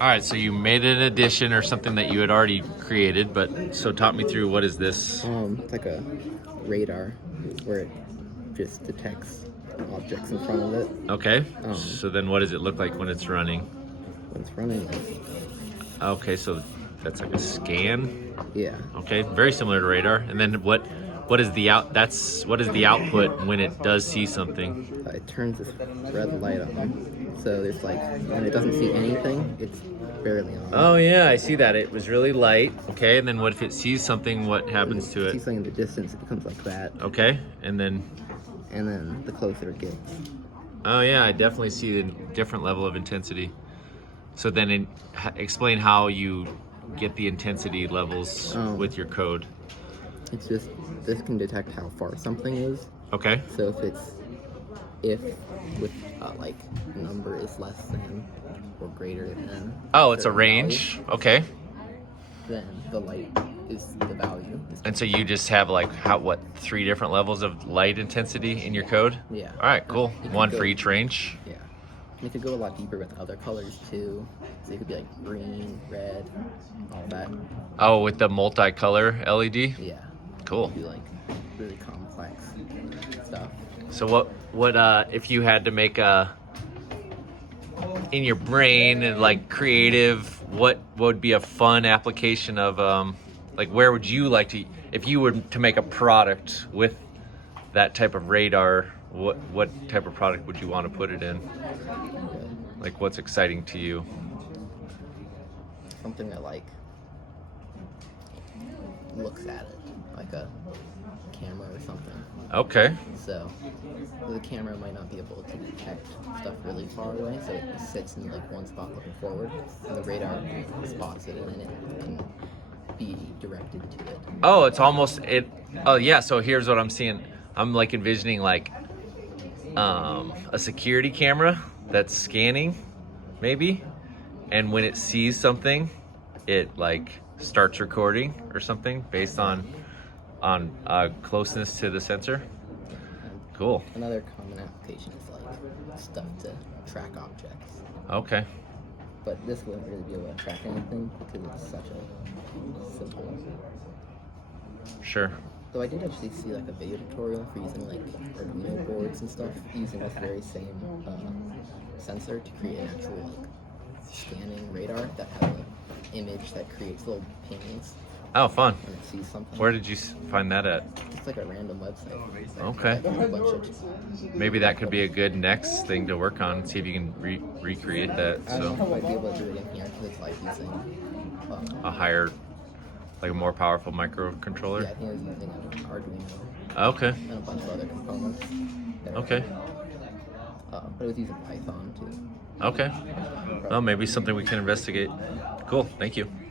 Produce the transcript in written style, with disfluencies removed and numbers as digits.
All right, so you made an addition or something that you had already created, but so talk me through what is this? It's like a radar where it just detects objects in front of it. Okay, so then what does it look like when it's running? When it's running. Okay, so that's like a scan. Yeah. Okay, very similar to radar. And then what is the what is the output when it does see something? It turns this red light on. So there's like when it doesn't see anything, it's barely on. Oh yeah, I see that. It was really light. Okay, and then what if it sees something? What happens to If it it? sees something in the distance, it becomes like that. Okay, and then The closer it gets. oh yeah, I definitely see a different level of intensity. So then explain how you get the intensity levels with your code. It's just, this can detect how far something is. Okay. So if with like number is less than or greater than. Oh, it's a range. Value, okay. then the light is the value. And so you just have like 3 different levels of light intensity in your code? Yeah. All right, cool. One for each range. Yeah. And it could go a lot deeper with other colors too. So it could be like green, red, all that. Oh, with the multicolor LED? Yeah. Cool. It'd be like really complex stuff. So what if you had to make in your brain and like creative, what would be a fun application of like where would you like to, if you were to make a product with that type of radar, what type of product would you want to put it in? Like what's exciting to you? Something that like looks at it, like a camera or something. Okay. So the camera might not be able to detect stuff really far away, so it sits in like one spot looking forward, and the radar spots it, and then it can be directed to it. Oh, it's almost it. Oh yeah. So here's what I'm seeing. I'm like envisioning like a security camera that's scanning, maybe, and when it sees something, it like starts recording or something based on closeness to the sensor. Cool. Another common application is like stuff to track objects. Okay. But this wouldn't really be able to track anything because it's such a simple. Sure. Though I did actually see like a video tutorial for using like Arduino boards and stuff, using this very same sensor to create an actual like scanning radar that has an image that creates little pings Oh, fun. when it sees something. Where did you find that at? It's like a random website. Okay. Like a bunch of, Maybe that could be a good next thing to work on. See if you can recreate that. I don't know if So I'd be able to do it in here because it's like using a higher, like a more powerful microcontroller. yeah, I think I was using an Arduino Okay. and a bunch of other components. Okay. But it was using Python too. Okay. Well, maybe something we can investigate. Cool. Thank you.